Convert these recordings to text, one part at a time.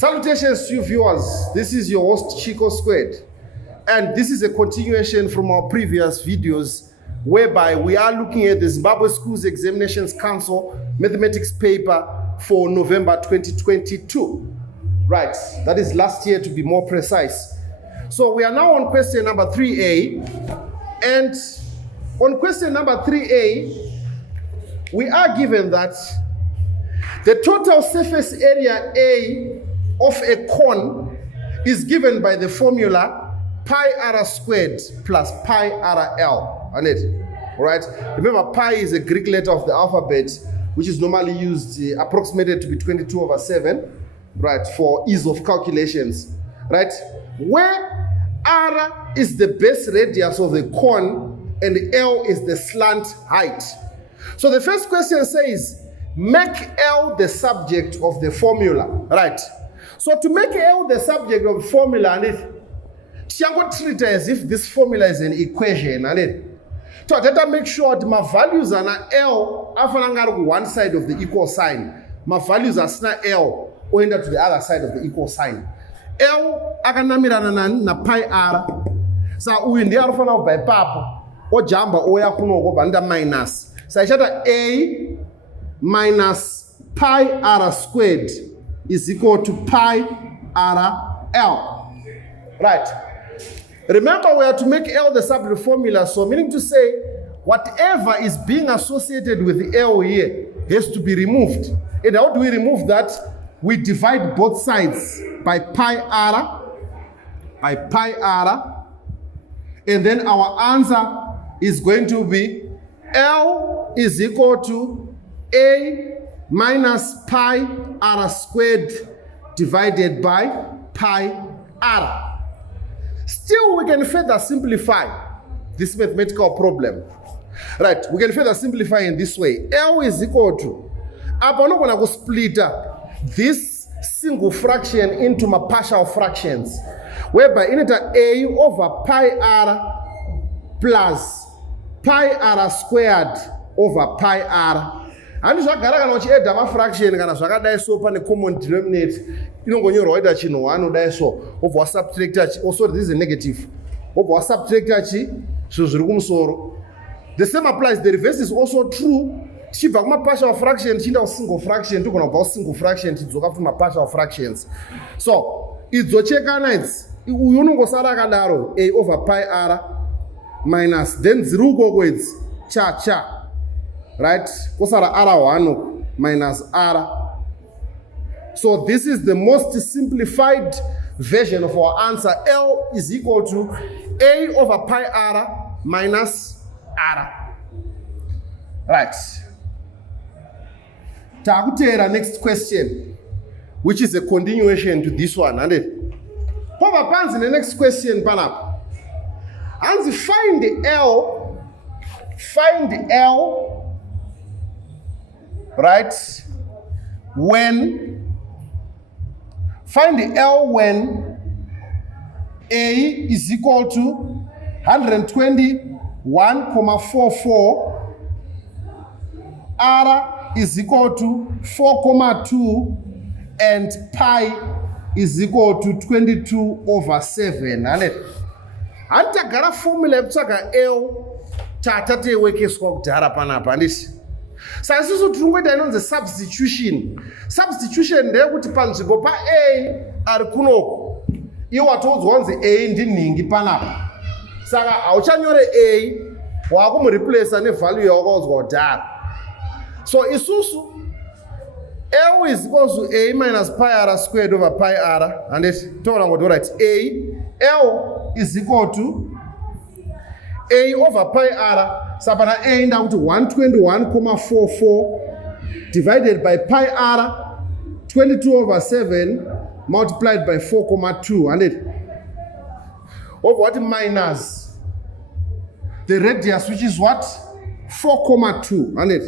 Salutations to you viewers. This is your host Chico Squared, and this is a continuation from our previous videos whereby we are looking at the Zimbabwe Schools Examinations Council mathematics paper for November 2022. Right, that is last year to be more precise. So we are now on question number 3A, and on question number 3A, we are given that the total surface area A of a cone is given by the formula pi r squared plus pi r l. All right. Remember, pi is a Greek letter of the alphabet, which is normally used, approximated to be 22/7, right, for ease of calculations, right? Where r is the base radius of the cone and l is the slant height. So the first question says, make L the subject of the formula, right? So to make L the subject of the formula, and treat it as if this formula is an equation, and to make sure that my values are not L are one side of the equal sign. My values are not L or to the other side of the equal sign. L akanamira na pi r. So we in the alpha by papa or jamba or yakuno banda minus. So I should A minus pi r squared is equal to pi r l. Right. Remember, we have to make L the subject formula, so meaning to say, whatever is being associated with the L here has to be removed. And how do we remove that? We divide both sides by pi r, and then our answer is going to be L is equal to A minus pi r squared divided by pi r. Still, we can further simplify this mathematical problem. Right, we can further simplify in this way. L is equal to, I'm not going to go split this single fraction into my partial fractions, whereby in it A over pi r plus pi r squared over pi r. And zvagara kana uchiedha mafraction kana zvakadai so pane common denominator inongonyora chino 1 dai so obva subtract also this is a negative obva subtract so zviri kumusoro. The same applies, the reverse is also true. Chibva kuma partial fraction chinda single fraction togona kubva single fraction tidzoka kuma partial fractions. So idzochekana idzi uyu unongosara akadaro A over pi r minus then ziri ukoko idzi cha right? Kosara r1 minus r. So this is the most simplified version of our answer. L is equal to A over pi r minus r. Right. Takutera next question, which is a continuation to this one. And Papa Pans in the next question, Panap. And find the L, right, find the L when A is equal to 121.44, R is equal to 4.2, and pi is equal to 22/7. And tagara formula eptsaka L tatate weke skokudhara panapa ndisi. Sasiso turungoita inonzi substitution ndeyekuti panzvimbo pa A ari kunoko iwe watodzwa kunzi A ndinhingi panapa, saka hauchanyore A wakumureplace nevalue yawakaudzwa kudhara. So isusu L is equal to A minus pi r squared over pi r, and toona ngoti right, L is equal to A over pi r. Sapana A down to 121.44 divided by pi r, 22/7 multiplied by 4.2, and of what minus the radius, which is what 4.2, and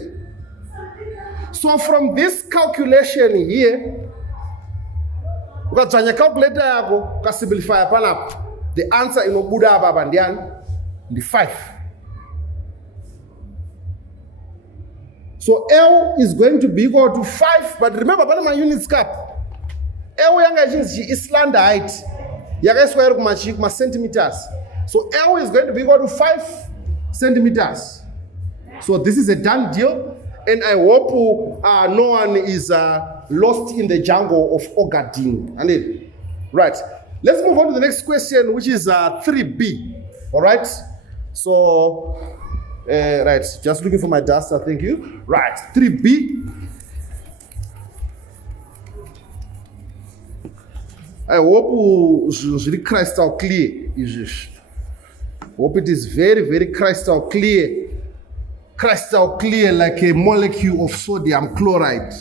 so from this calculation here, ukadzanya calculator yako ukasimplify panapa, the answer inobuda apa ndiani ndi 5. So L is going to be equal to 5, but remember, my units cap. L yanga is slander height. Yaga square kuma centimeters. So L is going to be equal to 5 centimeters. So this is a done deal. And I hope no one is lost in the jungle of Ogadin. Right. Let's move on to the next question, which is 3B. All right. So, right. Just looking for my duster. Thank you. Right. 3B. I hope it's really crystal clear. Hope it is very, very crystal clear. Crystal clear like a molecule of sodium chloride.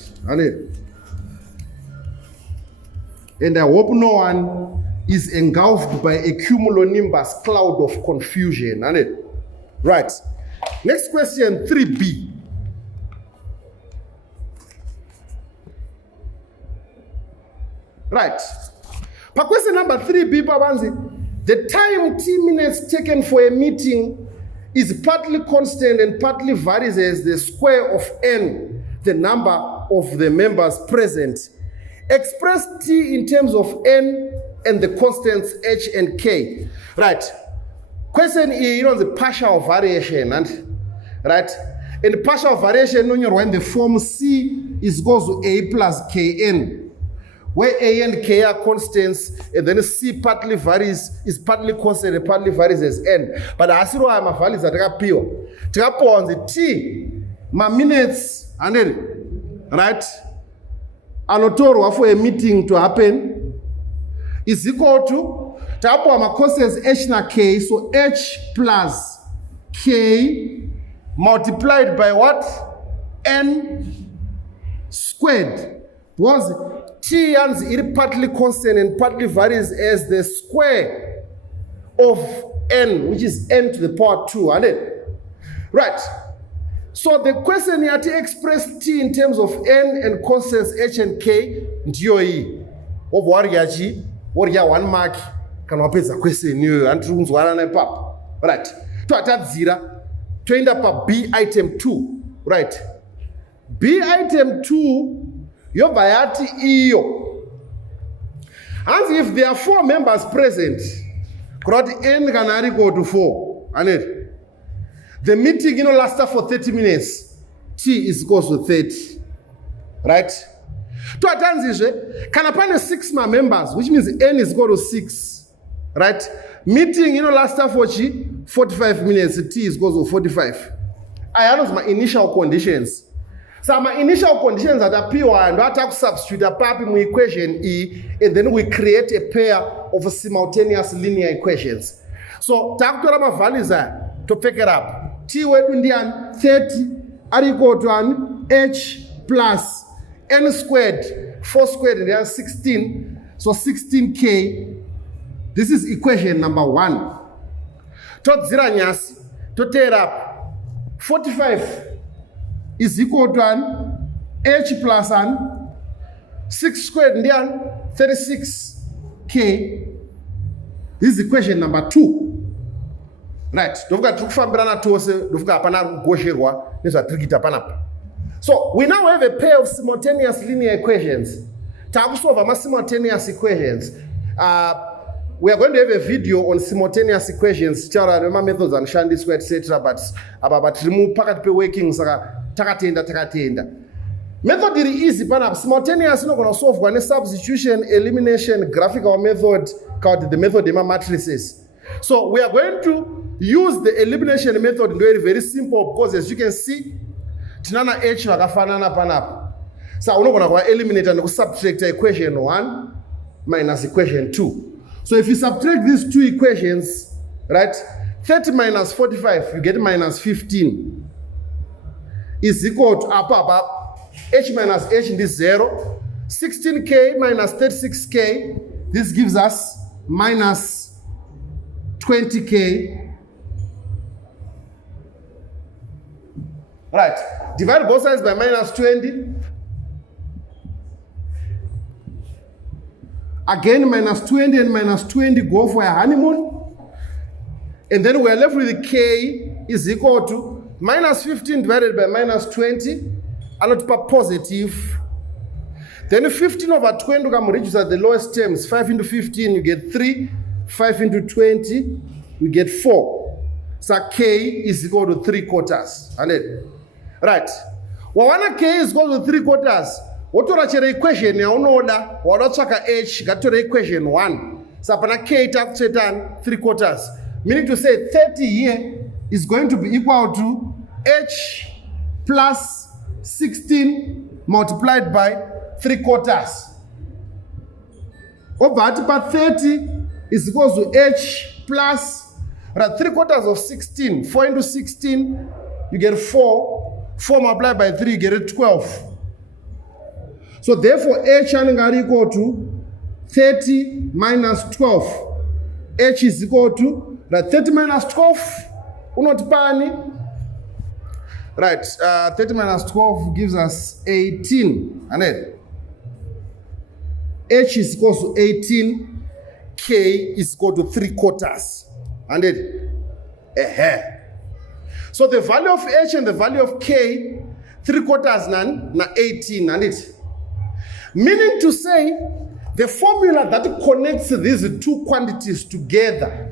And I hope no one is engulfed by a cumulonimbus cloud of confusion. Right. Next question, 3B. Right. For question number 3B, the time T minutes taken for a meeting is partly constant and partly varies as the square of n, the number of the members present. Express T in terms of n and the constants h and k. Right. Question E, the partial variation, right? And the partial variation, when the form C is goes to A plus Kn, where A and K are constants, and then C partly varies, is partly constant and partly varies as n. But as you know, my values are pure. On the T, my minutes, right? Anotoro for a meeting to happen is equal to my constants H na K, so H plus K multiplied by what? N squared. Because T is partly constant and partly varies as the square of n, which is n to the power 2. Right. So the question here to express T in terms of n and constants h and k, ndiyo of wariyachi, wariya 1 mark, can wapeza question you and runzwana pap. Right. To attack 0, to end up B item 2. Right. B item 2. Your variety iyo. As if there are 4 members present, n can go to 4. The meeting lasts for 30 minutes. T is equals to 30. Right? To attend can upon 6 members, which means n is equal to 6. Right? Meeting lasts for 45 minutes. T is equals to 45. I announced my initial conditions. So my initial conditions that are pure and I have to substitute a part in equation E, and then we create a pair of simultaneous linear equations. So take my values to pick it up. T word Indian 30 are equal to an H plus n squared, 4 squared, and then 16. So 16k. This is equation number 1. To zero to tear up 45. Is equal to an h plus an 6 squared and then 36k. This is equation number 2. Right. So we now have a pair of simultaneous linear equations. To solve simultaneous equations. We are going to have a video on simultaneous equations, methods and Shandy square, etc. But remove packet working. Takatenda. Method is easy, but simultaneous not going to solve one substitution, elimination, graphical method called the method of matrices. So we are going to use the elimination method very, very simple because as you can see, tinana h wakafanana panapa. So we're not going to eliminate and subtract equation 1 minus equation 2. So if you subtract these 2 equations, right, 30 minus 45, you get minus 15. Is equal to h minus h in this 0. 16k minus 36k. This gives us minus 20k. Right. Divide both sides by minus 20. Again, minus 20 and minus 20 go for a honeymoon. And then we're left with the k is equal to minus 15 divided by minus 20, and not positive. Then 15 over 20 come reduce at the lowest terms. 5 into 15, you get 3. 5 into 20, you get 4. So k is equal to 3/4. Right. When k is equal to 3/4, what do you equation? You know that what h got to the equation 1. So upon k takes 3/4. Meaning to say 30 here is going to be equal to h plus 16 multiplied by 3/4. Over 30 is equal to h plus 3/4 of 16. 4 into 16, you get 4. 4 multiplied by 3, you get 12. So therefore, h is equal to 30 minus 12. H is equal to 30 minus 12. Right, 30 minus 12 gives us 18. H is equal to 18. K is equal to 3/4. So the value of h and the value of k, 3/4 na 18. Meaning to say, the formula that connects these two quantities together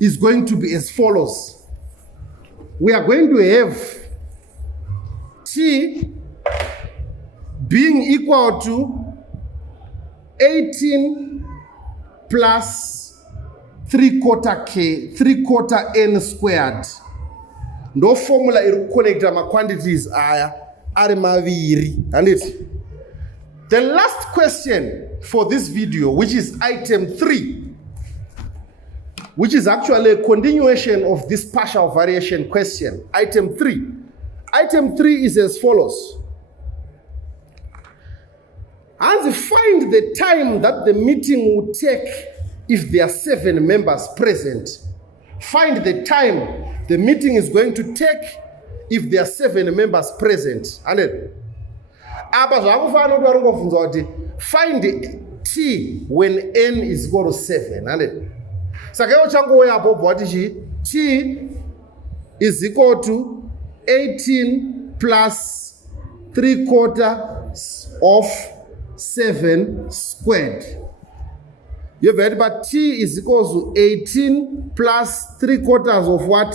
is going to be as follows. We are going to have t being equal to 18 plus 3/4 k, 3/4 n squared. No formula is connected ma quantities are maviri. The last question for this video, which is item 3, which is actually a continuation of this partial variation question. Item 3. Item 3 is as follows. And find the time that the meeting will take if there are 7 members present. Find the time the meeting is going to take if there are 7 members present. Find t when n is equal to 7. T is equal to 18 plus 3/4 of 7 squared. You've heard about t is equal to 18 plus 3/4 of what?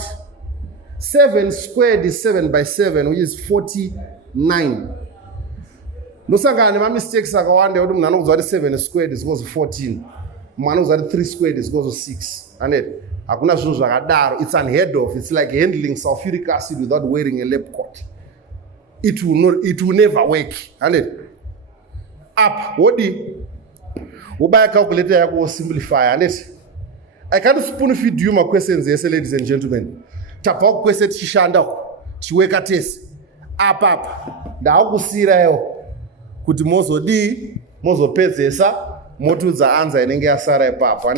7 squared is 7 by 7, which is 49. No sangane ma mistakes akawanda ukuthi mnana uzwathi 7 squared is equal to 14. Mwana uzwathi 3 squared is equal to 6. Hakuna zvinhu zvakadaro. It's unheard of. It's like handling sulfuric acid without wearing a lab coat. It will never work. Up, what buy a calculator yako simplify. I can't spoon feed you my questions, yes, ladies and gentlemen. Tapa question chishanda chiweka test. Up. Ndakusira yo kuti mozo pedzesa motu za anza inenge yasara ipapo.